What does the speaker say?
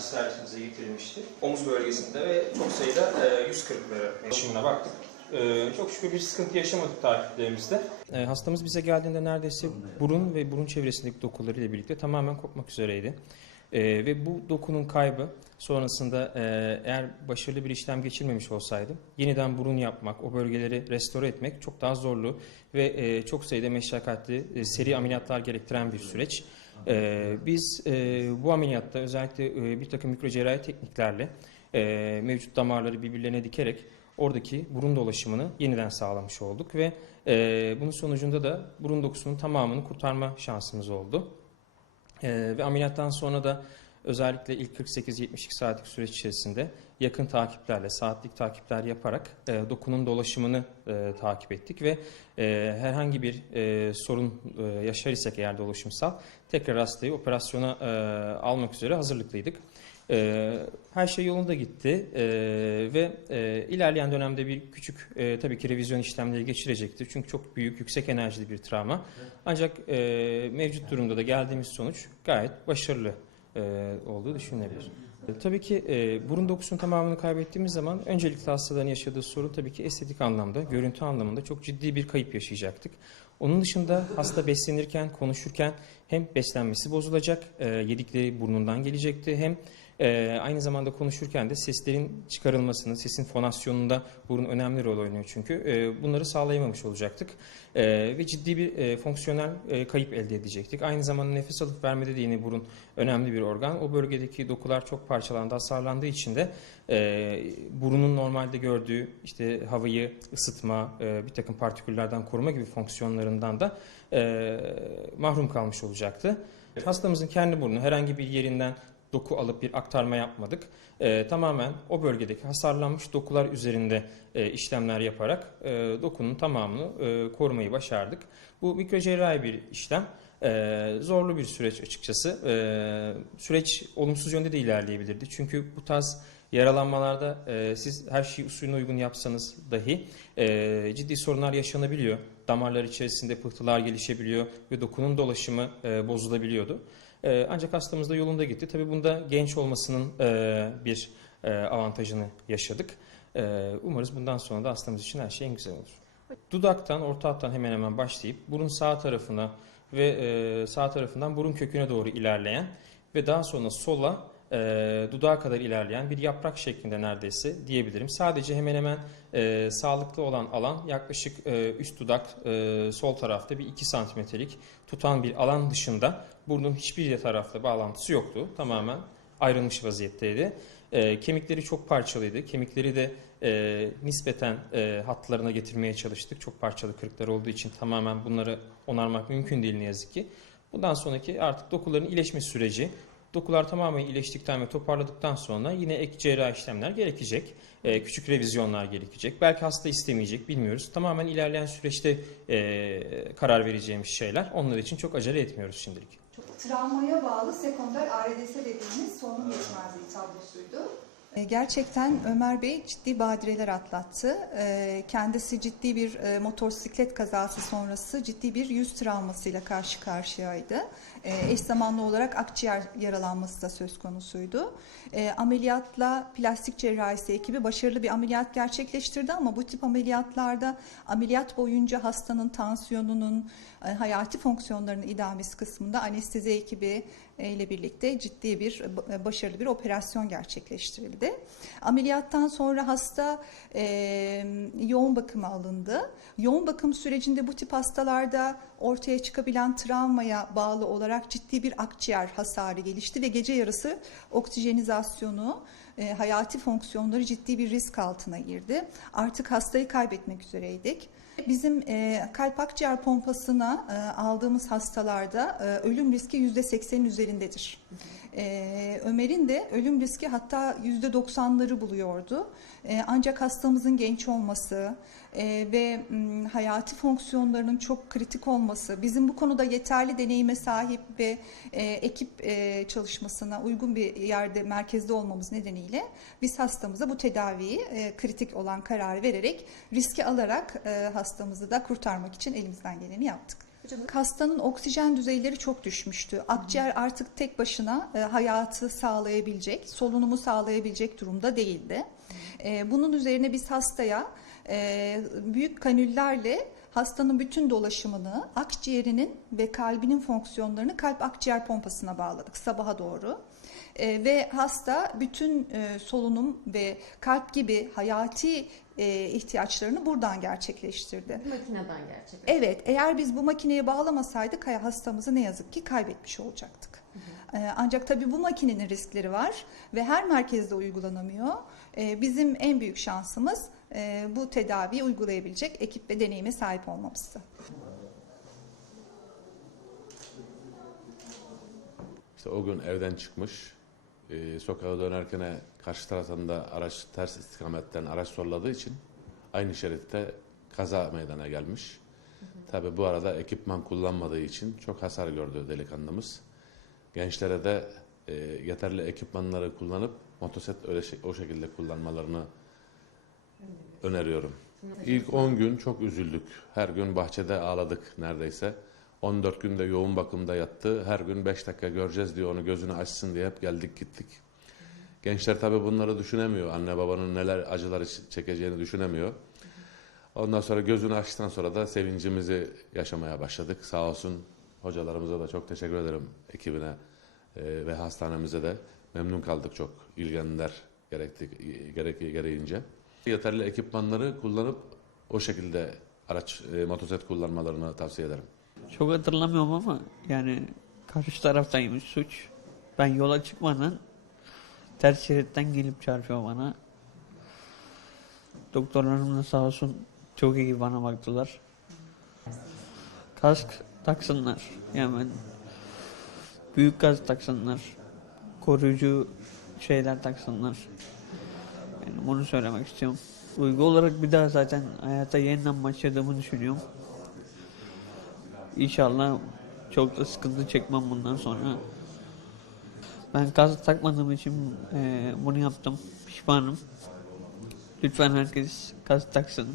acil servisimize getirilmişti. Omuz bölgesinde ve çok sayıda e, 140'ları yaşamına baktık. E, çok şükür bir sıkıntı yaşamadık takiplerimizde. E, hastamız bize geldiğinde neredeyse burun ve burun çevresindeki dokularıyla birlikte tamamen kopmak üzereydi. E, ve bu dokunun kaybı sonrasında e, eğer başarılı bir işlem geçirmemiş olsaydı yeniden burun yapmak, o bölgeleri restore etmek çok daha zorlu ve e, çok sayıda meşakkatli e, seri ameliyatlar gerektiren bir süreç. E, biz e, bu ameliyatta özellikle e, bir takım mikrocerrahi tekniklerle e, mevcut damarları birbirlerine dikerek oradaki burun dolaşımını yeniden sağlamış olduk ve e, bunun sonucunda da burun dokusunun tamamını kurtarma şansımız oldu. Ee, ve ameliyattan sonra da özellikle ilk 48-72 saatlik süreç içerisinde yakın takiplerle, saatlik takipler yaparak e, dokunun dolaşımını e, takip ettik ve e, herhangi bir e, sorun e, yaşar isek eğer dolaşımsal tekrar hastayı operasyona e, almak üzere hazırlıklıydık. E, her şey yolunda gitti e, ve e, ilerleyen dönemde bir küçük e, tabii ki revizyon işlemleri geçirecektir. Çünkü çok büyük, yüksek enerjili bir travma. Ancak e, mevcut durumda da geldiğimiz sonuç gayet başarılı e, olduğu düşünülebilir. E, Tabii ki e, burun dokusunun tamamını kaybettiğimiz zaman öncelikle hastaların yaşadığı sorun tabii ki estetik anlamda, görüntü anlamında çok ciddi bir kayıp yaşayacaktık. Onun dışında hasta beslenirken, konuşurken hem beslenmesi bozulacak, e, yedikleri burnundan gelecekti hem e, aynı zamanda konuşurken de seslerin çıkarılmasını, sesin fonasyonunda burun önemli rol oynuyor çünkü. E, bunları sağlayamamış olacaktık E, ve ciddi bir e, fonksiyonel e, kayıp elde edecektik. Aynı zamanda nefes alıp vermede de yine burun önemli bir organ. O bölgedeki dokular çok parçalandı, hasarlandığı için de e, burunun normalde gördüğü işte havayı ısıtma, e, bir takım partiküllerden koruma gibi fonksiyonlarından da e, mahrum kalmış olacaktı. Hastamızın kendi burnu herhangi bir yerinden doku alıp bir aktarma yapmadık. E, tamamen o bölgedeki hasarlanmış dokular üzerinde e, işlemler yaparak e, dokunun tamamını e, korumayı başardık. Bu mikrocerrahi bir işlem. E, zorlu bir süreç açıkçası. E, süreç olumsuz yönde de ilerleyebilirdi. Çünkü bu tarz yaralanmalarda e, siz her şeyi usulüne uygun yapsanız dahi e, ciddi sorunlar yaşanabiliyor. Damarlar içerisinde pıhtılar gelişebiliyor ve dokunun dolaşımı e, bozulabiliyordu. E, ancak hastamız da yolunda gitti. Tabii bunda genç olmasının e, bir e, avantajını yaşadık. E, umarız bundan sonra da hastamız için her şey en güzel olur. Dudaktan, orta hattan hemen hemen başlayıp burun sağ tarafına ve e, sağ tarafından burun köküne doğru ilerleyen ve daha sonra sola e, dudağa kadar ilerleyen bir yaprak şeklinde neredeyse diyebilirim. Sadece hemen hemen e, sağlıklı olan alan yaklaşık e, üst dudak e, sol tarafta bir 2 santimetrelik tutan bir alan dışında burnun hiçbir tarafla bağlantısı yoktu. Tamamen ayrılmış vaziyetteydi. E, kemikleri çok parçalıydı. Kemikleri de e, nispeten e, hatlarına getirmeye çalıştık. Çok parçalı kırıklar olduğu için tamamen bunları onarmak mümkün değil ne yazık ki. Bundan sonraki artık dokuların iyileşme süreci, dokular tamamen iyileştikten ve toparladıktan sonra yine ek cerrahi işlemler gerekecek. E, küçük revizyonlar gerekecek. Belki hasta istemeyecek bilmiyoruz. Tamamen ilerleyen süreçte e, karar vereceğimiz şeyler. Onlar için çok acele etmiyoruz şimdilik. Travmaya bağlı sekonder ARDS dediğimiz solunum yetmezliği tablosuydu. E, Gerçekten Ömer Bey ciddi badireler atlattı. E, Kendisi ciddi bir e, motosiklet kazası sonrası ciddi bir yüz travmasıyla karşı karşıyaydı. E, Eş zamanlı olarak akciğer yaralanması da söz konusuydu. E, Ameliyatla plastik cerrahisi ekibi başarılı bir ameliyat gerçekleştirdi ama bu tip ameliyatlarda ameliyat boyunca hastanın tansiyonunun, e, hayati fonksiyonlarının idamesi kısmında anestezi ekibi e, ile birlikte ciddi bir e, başarılı bir operasyon gerçekleştirildi. Ameliyattan sonra hasta e, yoğun bakıma alındı. Yoğun bakım sürecinde bu tip hastalarda ortaya çıkabilen travmaya bağlı olarak ciddi bir akciğer hasarı gelişti ve gece yarısı oksijenizasyonu, e, hayati fonksiyonları ciddi bir risk altına girdi. Artık hastayı kaybetmek üzereydik. Bizim e, kalp akciğer pompasına e, aldığımız hastalarda e, ölüm riski %80'in üzerindedir. E, Ömer'in de ölüm riski hatta %90'ları buluyordu. E, ancak hastamızın genç olması e, ve m, hayati fonksiyonlarının çok kritik olması, bizim bu konuda yeterli deneyime sahip ve e, ekip e, çalışmasına uygun bir yerde, merkezde olmamız nedeniyle biz hastamıza bu tedaviyi e, kritik olan kararı vererek riski alarak e, hastamızı da kurtarmak için elimizden geleni yaptık. Hastanın oksijen düzeyleri çok düşmüştü. Akciğer artık tek başına e, hayatı sağlayabilecek, solunumu sağlayabilecek durumda değildi. E, bunun üzerine biz hastaya e, büyük kanüllerle hastanın bütün dolaşımını, akciğerinin ve kalbinin fonksiyonlarını kalp akciğer pompasına bağladık sabaha doğru. E, ve hasta bütün e, solunum ve kalp gibi hayati e, ihtiyaçlarını buradan gerçekleştirdi. Makineden gerçekten. Evet, eğer biz bu makineye bağlamasaydık hastamızı ne yazık ki kaybetmiş olacaktık. Ee, Ancak tabii bu makinenin riskleri var ve her merkezde uygulanamıyor. Ee, Bizim en büyük şansımız e, bu tedaviyi uygulayabilecek ekip ve deneyime sahip olmamızdı. İşte o gün evden çıkmış, e, sokağa dönerken karşı taraftan da araç ters istikametten araç solladığı için aynı şeritte kaza meydana gelmiş. Tabi bu arada ekipman kullanmadığı için çok hasar gördü delikanlımız. Gençlere de e, yeterli ekipmanları kullanıp motosiklet öyle şey- o şekilde kullanmalarını öneriyorum. İlk 10 gün çok üzüldük. Her gün bahçede ağladık neredeyse. 14 günde yoğun bakımda yattı. Her gün 5 dakika göreceğiz diye onu gözünü açsın diye hep geldik gittik. Gençler tabii bunları düşünemiyor. Anne babanın neler acılar çekeceğini düşünemiyor. Ondan sonra gözünü açtıktan sonra da sevincimizi yaşamaya başladık. Sağ olsun hocalarımıza da çok teşekkür ederim ekibine e, ve hastanemize de memnun kaldık çok ilgilendiler gerekti, gerek, gereğince. Yeterli ekipmanları kullanıp o şekilde araç, e, motosiklet kullanmalarını tavsiye ederim. Çok hatırlamıyorum ama yani karşı taraftaymış suç. Ben yola çıkmadan ters şeritten gelip çarpıyor bana. Doktorlarım da sağ olsun çok iyi bana baktılar. Kask taksınlar. Yani büyük kask taksınlar. Koruyucu şeyler taksınlar. Yani bunu söylemek istiyorum. Uygu olarak bir daha zaten hayata yeniden başladığımı düşünüyorum. İnşallah çok da sıkıntı çekmem bundan sonra. Ben kask takmadığım için eee, bunu yaptım. Pişmanım. Lütfen herkes kask taksın.